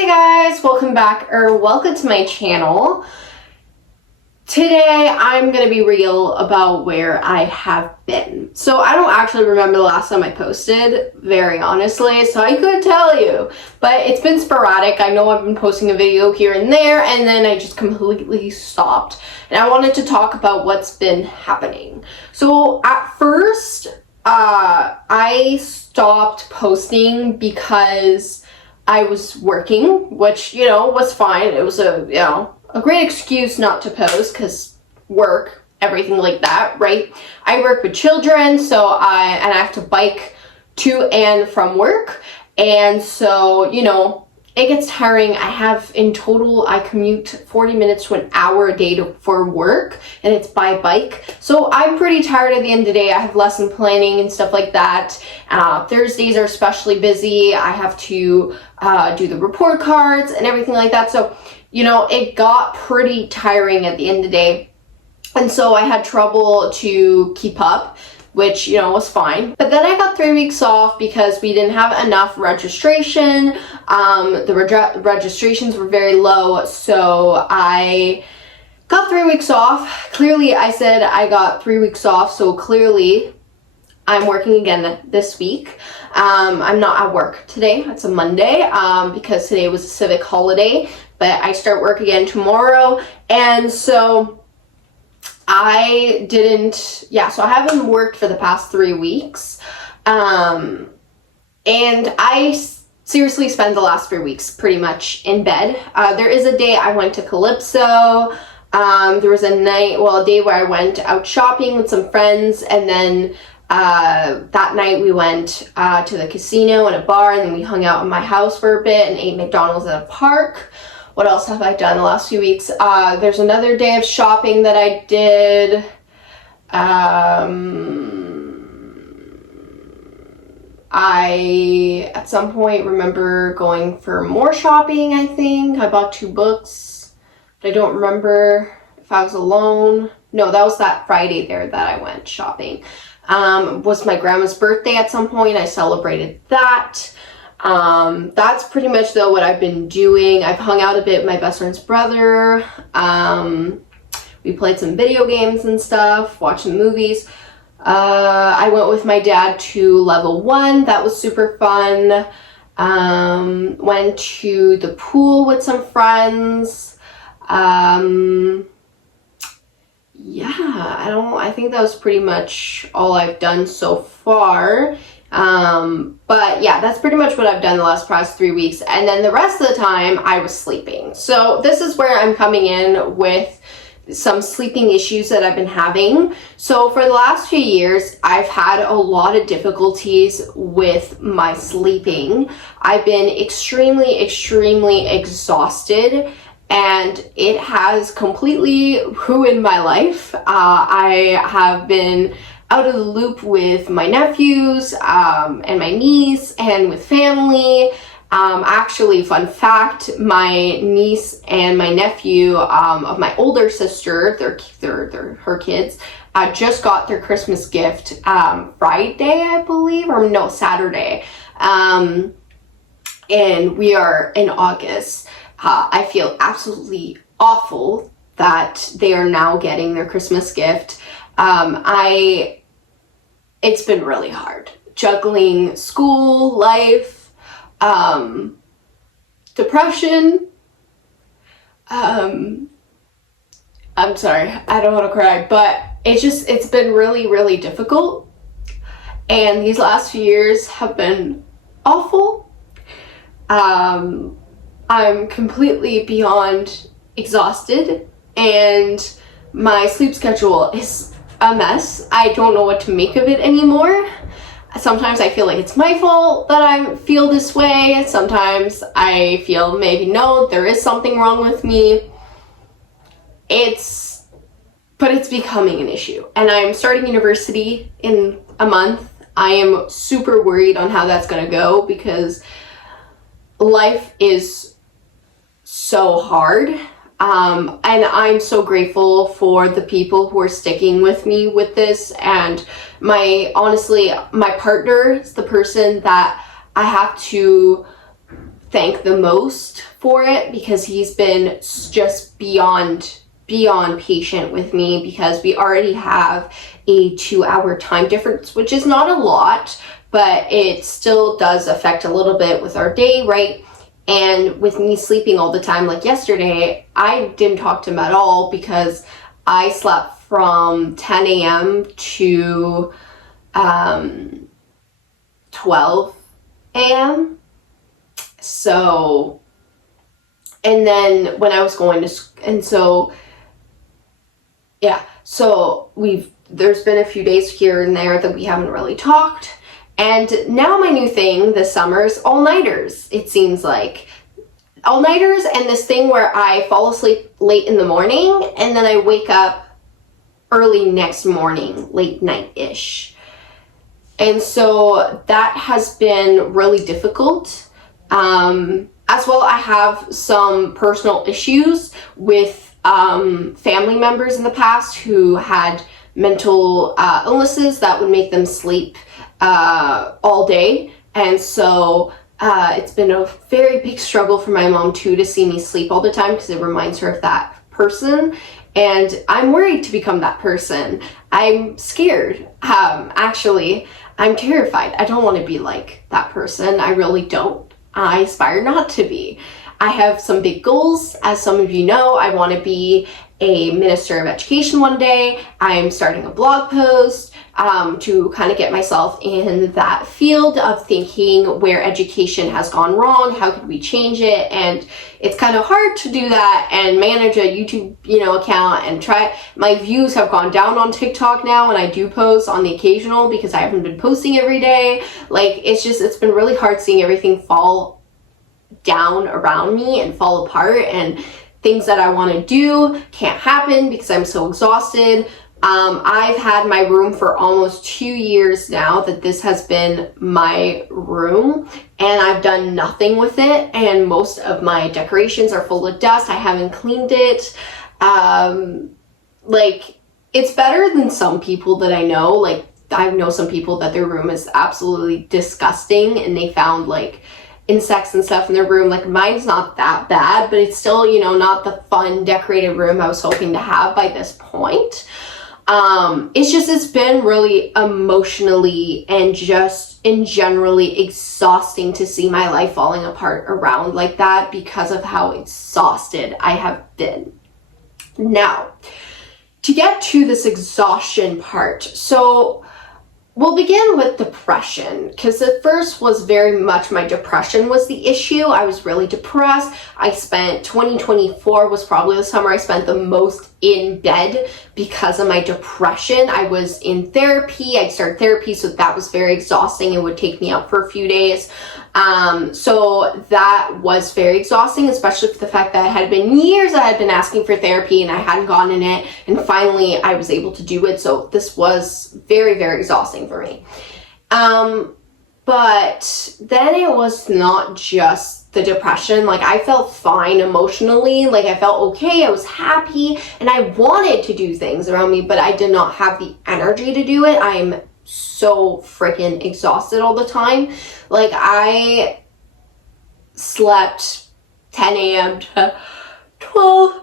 Hey guys, welcome back or welcome to my channel. Today I'm going to be real about where I have been. So I don't actually remember the last time I posted, very honestly, so I could tell you, but it's been sporadic. I know I've been posting a video here and there, and then I just completely stopped, and I wanted to talk about what's been happening. So at first, I stopped posting because I was working, which, was fine. It was a great excuse not to post because work, everything like that, right? I work with children, so I have to bike to and from work. And so, it gets tiring. In total, I commute 40 minutes to an hour a day for work, and it's by bike. So I'm pretty tired at the end of the day. I have lesson planning and stuff like that. Thursdays are especially busy. I have to do the report cards and everything like that. So, it got pretty tiring at the end of the day. And so I had trouble to keep up, which, was fine. But then I got 3 weeks off because we didn't have enough registration. The registrations were very low, so I got 3 weeks off. Clearly, I said I got 3 weeks off, so clearly I'm working again this week. I'm not at work today. It's a Monday because today was a civic holiday, but I start work again tomorrow. And so I haven't worked for the past 3 weeks. And I seriously spent the last 3 weeks pretty much in bed. There is a day I went to Calypso. There was a day where I went out shopping with some friends, and then that night we went to the casino and a bar, and then we hung out in my house for a bit and ate McDonald's at a park. What else have I done the last few weeks? There's another day of shopping that I did. I, at some point, remember going for more shopping, I think. I bought 2 books, but I don't remember if I was alone. No, that was that Friday there that I went shopping. Was my grandma's birthday at some point. I celebrated that. That's pretty much though what I've been doing. I've hung out a bit with my best friend's brother. We played some video games and stuff, watched some movies. I went with my dad to level 1. That was super fun. Went to the pool with some friends. I think that was pretty much all I've done so far. But yeah, that's pretty much what I've done the past 3 weeks. And then the rest of the time I was sleeping. So this is where I'm coming in with some sleeping issues that I've been having. So for the last few years, I've had a lot of difficulties with my sleeping. I've been extremely, extremely exhausted, and it has completely ruined my life. I have been out of the loop with my nephews and my niece and with family. Actually, fun fact, my niece and my nephew of my older sister, they're her kids, just got their Christmas gift Friday, I believe, or no, Saturday. And we are in August. I feel absolutely awful that they are now getting their Christmas gift. It's been really hard juggling school, life, depression. I'm sorry, I don't want to cry, but it's been really, really difficult. And these last few years have been awful. I'm completely beyond exhausted, and my sleep schedule is a mess. I don't know what to make of it anymore. Sometimes I feel like it's my fault that I feel this way. Sometimes I feel maybe no, there is something wrong with me. But it's becoming an issue. And I'm starting university in a month. I am super worried on how that's gonna go because life is so hard. And I'm so grateful for the people who are sticking with me with this. And honestly, my partner is the person that I have to thank the most for it, because he's been just beyond patient with me, because we already have a 2-hour time difference, which is not a lot, but it still does affect a little bit with our day, right? And with me sleeping all the time, like yesterday, I didn't talk to him at all because I slept from 10 a.m. to 12 a.m. So, and then when I was going to, and so, yeah, so there's been a few days here and there that we haven't really talked. And now my new thing this summer is all-nighters, it seems like. All-nighters, and this thing where I fall asleep late in the morning and then I wake up early next morning, late night-ish. And so that has been really difficult. As well, I have some personal issues with family members in the past who had mental illnesses that would make them sleep all day. And so it's been a very big struggle for my mom too to see me sleep all the time, because it reminds her of that person. And I'm worried to become that person. I'm scared. Actually, I'm terrified. I don't want to be like that person. I really don't. I aspire not to be. I have some big goals. As some of you know, I want to be a minister of education one day. I'm starting a blog post to kind of get myself in that field of thinking where education has gone wrong, how could we change it, and it's kind of hard to do that and manage a YouTube, account and try. My views have gone down on TikTok now, and I do post on the occasional because I haven't been posting every day. Like, it's been really hard seeing everything fall down around me and fall apart, and things that I want to do can't happen because I'm so exhausted. I've had my room for almost 2 years now that this has been my room, and I've done nothing with it, and most of my decorations are full of dust. I haven't cleaned it. It's better than some people that I know. Like, I know some people that their room is absolutely disgusting and they found like insects and stuff in their room. Like, mine's not that bad, but it's still, not the fun decorated room I was hoping to have by this point. It's been really emotionally and just in generally exhausting to see my life falling apart around like that because of how exhausted I have been. Now, to get to this exhaustion part, so we'll begin with depression, because at first was very much my depression was the issue. I was really depressed. 2024 was probably the summer I spent the most in bed because of my depression. I was in therapy. I started therapy, so that was very exhausting. It would take me out for a few days. So that was very exhausting, especially for the fact that it had been years I had been asking for therapy and I hadn't gone in it, and finally I was able to do it. So this was very, very exhausting for me. But then it was not just the depression. Like, I felt fine emotionally. Like, I felt okay. I was happy and I wanted to do things around me, but I did not have the energy to do it. I'm so freaking exhausted all the time. Like, I slept 10 a.m. to 12.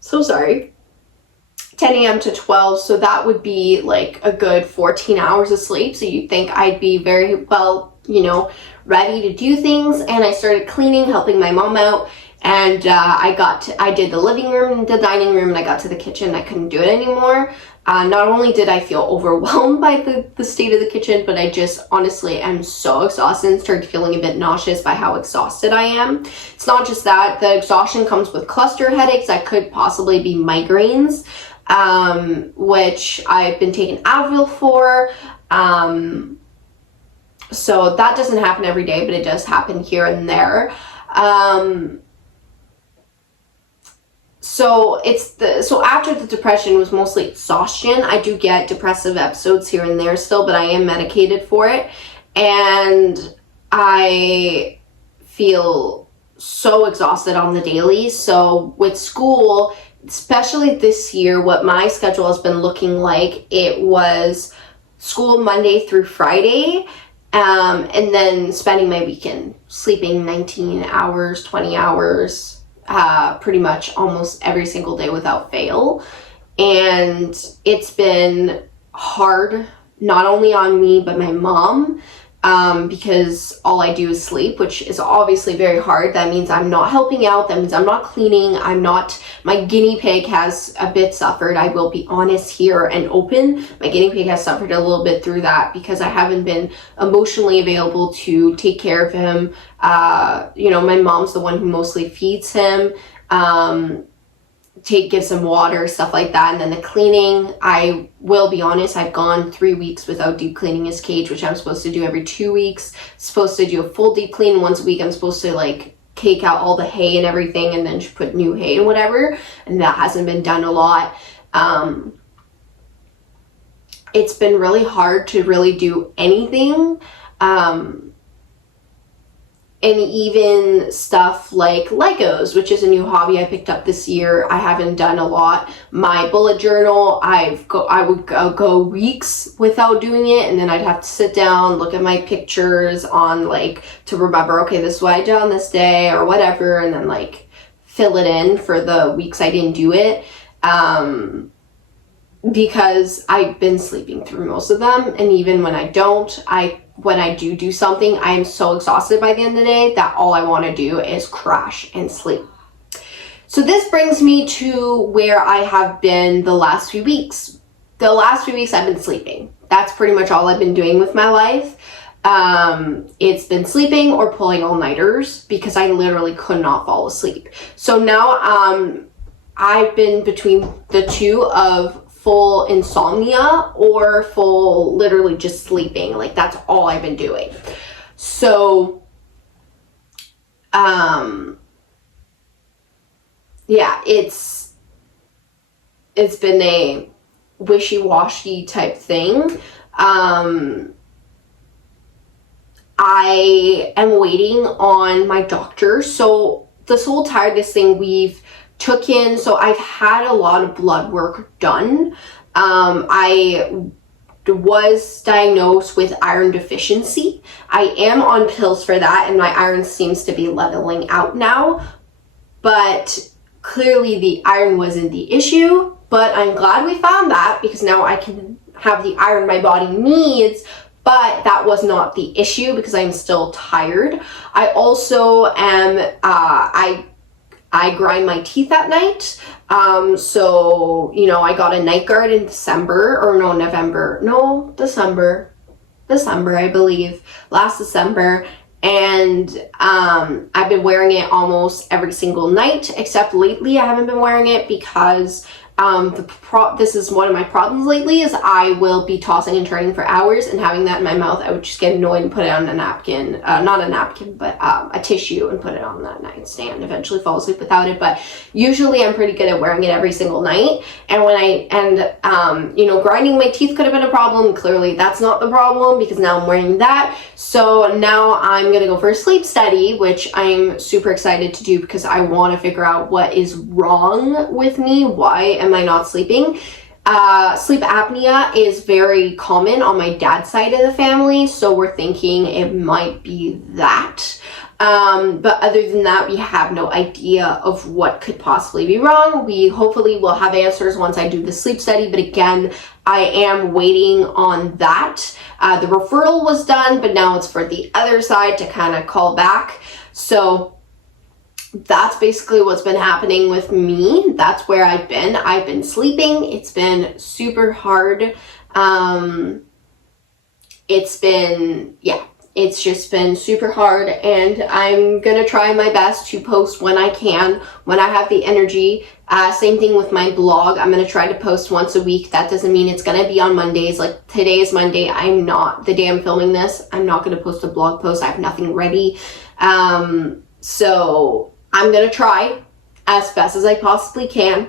So sorry. 10 a.m. to 12, so that would be like a good 14 hours of sleep. So you'd think I'd be very well, ready to do things. And I started cleaning, helping my mom out. And I did the living room and the dining room, and I got to the kitchen. I couldn't do it anymore. Not only did I feel overwhelmed by the state of the kitchen, but I just honestly am so exhausted and started feeling a bit nauseous by how exhausted I am. It's not just that. The exhaustion comes with cluster headaches that could possibly be migraines, which I've been taking Advil for. So that doesn't happen every day, but it does happen here and there. So after the depression was mostly exhaustion. I do get depressive episodes here and there still, but I am medicated for it. And I feel so exhausted on the daily. So with school, especially this year, what my schedule has been looking like, it was school Monday through Friday, And then spending my weekend sleeping 19 hours, 20 hours, pretty much almost every single day without fail. And it's been hard, not only on me, but my mom, because all I do is sleep, which is obviously very hard. That means I'm not helping out. That means I'm not cleaning. My guinea pig has a bit suffered. I will be honest here and open. My guinea pig has suffered a little bit through that because I haven't been emotionally available to take care of him. My mom's the one who mostly feeds him. Gives him water, stuff like that. And then the cleaning, I will be honest, I've gone 3 weeks without deep cleaning his cage, which I'm supposed to do every 2 weeks. Supposed to do a full deep clean once a week. I'm supposed to cake out all the hay and everything and then just put new hay and whatever. And that hasn't been done a lot. It's been really hard to really do anything. And even stuff like Legos, which is a new hobby I picked up this year. I haven't done a lot. My bullet journal, I would go weeks without doing it, and then I'd have to sit down, look at my pictures on to remember, okay, this is what I did on this day or whatever, and then fill it in for the weeks I didn't do it. Because I've been sleeping through most of them, and even when I don't, when I do something, I am so exhausted by the end of the day that all I want to do is crash and sleep. So this brings me to where I have been the last few weeks. The last few weeks I've been sleeping. That's pretty much all I've been doing with my life. It's been sleeping or pulling all-nighters because I literally could not fall asleep. So now I've been between the two of full insomnia or full literally just sleeping. That's all I've been doing. So it's been a wishy-washy type thing. I am waiting on my doctor. So this whole tiredness thing took in, so I've had a lot of blood work done. I was diagnosed with iron deficiency. I am on pills for that, and my iron seems to be leveling out now, but clearly the iron wasn't the issue. But I'm glad we found that, because now I can have the iron my body needs. But that was not the issue because I'm still tired. I also am, I grind my teeth at night. So, I got a night guard in December, I believe, last December. And I've been wearing it almost every single night, except lately I haven't been wearing it because this is one of my problems lately, is I will be tossing and turning for hours, and having that in my mouth, I would just get annoyed and put it on a napkin, not a napkin, but a tissue, and put it on that nightstand, eventually fall asleep without it. But usually I'm pretty good at wearing it every single night. And grinding my teeth could have been a problem. Clearly that's not the problem, because now I'm wearing that. So now I'm gonna go for a sleep study, which I'm super excited to do because I want to figure out what is wrong with me. Why am I not sleeping? Sleep apnea is very common on my dad's side of the family, so we're thinking it might be that. But other than that, we have no idea of what could possibly be wrong. We hopefully will have answers once I do the sleep study, but again, I am waiting on that. The referral was done, but now it's for the other side to kind of call back. So that's basically what's been happening with me. That's where I've been sleeping. It's been super hard. It's just been super hard, and I'm gonna try my best to post when I can, when I have the energy. Same thing with my blog. I'm gonna try to post once a week. That doesn't mean it's gonna be on Mondays. Like today is Monday. The day I'm filming this, I'm not gonna post a blog post. I have nothing ready. So I'm gonna try as best as I possibly can.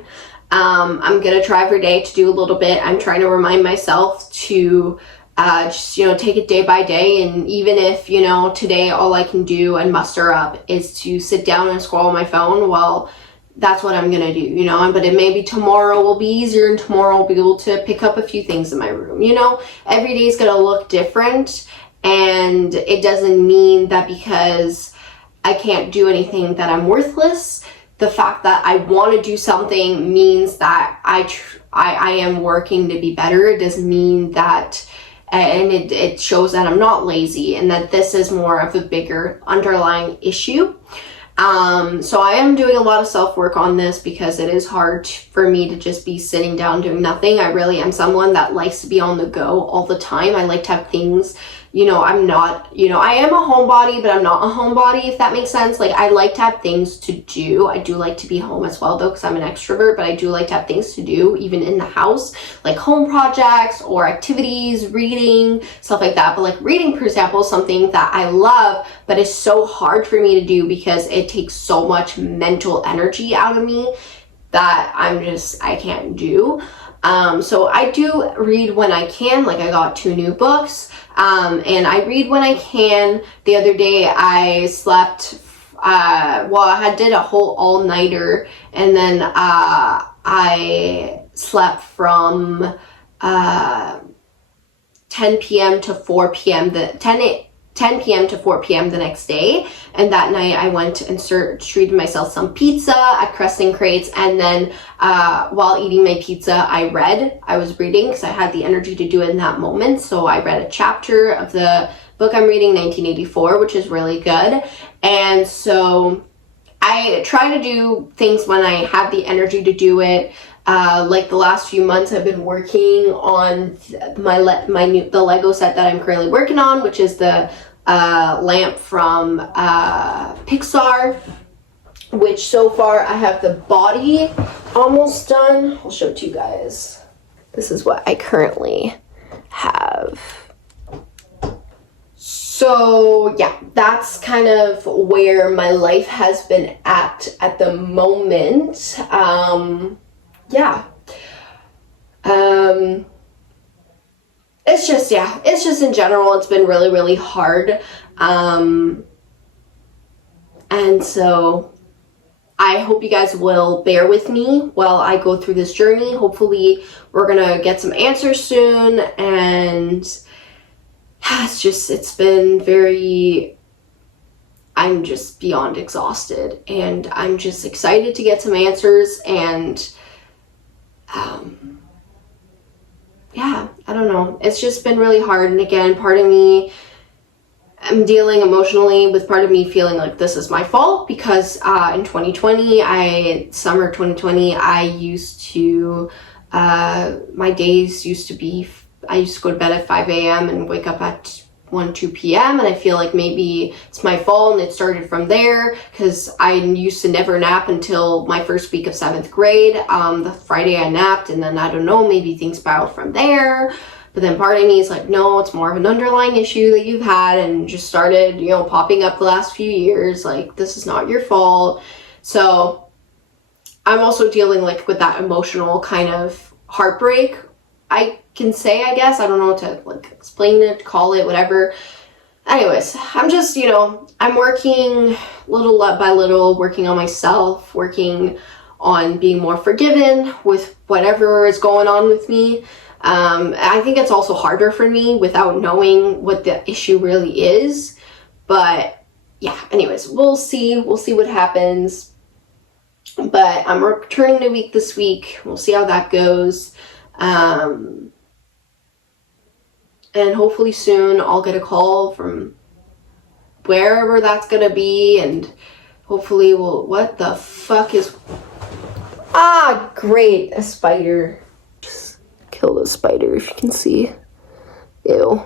I'm gonna try every day to do a little bit. I'm trying to remind myself to just take it day by day, and even if today all I can do and muster up is to sit down and scroll on my phone, well, that's what I'm gonna do, but it maybe tomorrow will be easier, and tomorrow I'll be able to pick up a few things in my room. Every day is gonna look different, And it doesn't mean that because I can't do anything that I'm worthless. The fact that I want to do something means that I am working to be better. It doesn't mean that, and it shows that I'm not lazy and that this is more of a bigger underlying issue. So I am doing a lot of self-work on this because it is hard for me to just be sitting down doing nothing. I really am someone that likes to be on the go all the time. I like to have things, I'm not, I am a homebody, but I'm not a homebody, if that makes sense. Like, I like to have things to do. I do like to be home as well, though, because I'm an extrovert, but I do like to have things to do, even in the house, like home projects or activities, reading, stuff like that. But like reading, for example, is something that I love, but it's so hard for me to do because it takes so much mental energy out of me that I can't do. So I do read when I can. Like, I got 2 new books, and I read when I can. The other day I slept, I did a whole all-nighter, and then I slept from 10 p.m. to 4 p.m. 10 p.m. to 4 p.m. the next day. And that night I went and treated myself some pizza at Crest and Crates. And then while eating my pizza, I was reading because I had the energy to do it in that moment. So I read a chapter of the book I'm reading, 1984, which is really good. And so I try to do things when I have the energy to do it. Like the last few months, I've been working on the Lego set that I'm currently working on, which is the lamp from Pixar, which so far I have the body almost done. I'll show it to you guys. This is what I currently have. So yeah, that's kind of where my life has been at the moment. It's just in general, it's been really, really hard. And so I hope you guys will bear with me while I go through this journey. Hopefully we're gonna get some answers soon. And it's been I'm just beyond exhausted, and I'm just excited to get some answers. And I don't know. It's just been really hard. And again, part of me, I'm dealing emotionally with part of me feeling like this is my fault because in summer 2020, I used to, my days used to be, I used to go to bed at 5 a.m. and wake up at 2 p.m. And I feel like maybe it's my fault and it started from there because I used to never nap until my first week of 7th grade. The Friday I napped, and then I don't know, maybe things spiraled from there. But then part of me is like, no, it's more of an underlying issue that you've had and just started, popping up the last few years. Like, this is not your fault. So I'm also dealing with that emotional kind of heartbreak, I can say, I guess. I don't know how to explain it, call it, whatever. Anyways, I'm just, I'm working little by little, working on myself, working on being more forgiven with whatever is going on with me. I think it's also harder for me without knowing what the issue really is. But yeah, anyways, we'll see what happens. But I'm returning to week this week. We'll see how that goes. And hopefully soon I'll get a call from wherever that's gonna be, and hopefully what the fuck is, great, a spider. Just kill the spider if you can see. Ew.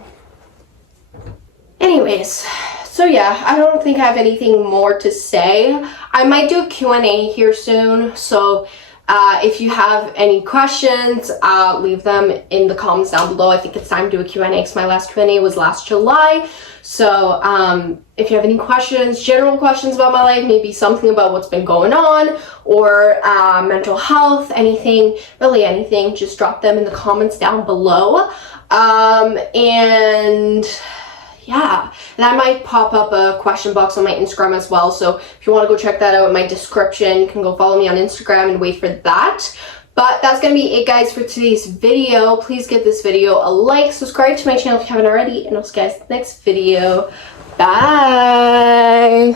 Anyways, so yeah, I don't think I have anything more to say. I might do a Q&A here soon, so if you have any questions, leave them in the comments down below. I think it's time to do a Q&A because my last Q&A was last July. So if you have any questions, general questions about my life, maybe something about what's been going on, or mental health, anything, really anything, just drop them in the comments down below. And yeah, and I might pop up a question box on my Instagram as well. So if you want to go check that out in my description, you can go follow me on Instagram and wait for that. But that's going to be it, guys, for today's video. Please give this video a like, subscribe to my channel if you haven't already, and I'll see you guys in the next video. Bye!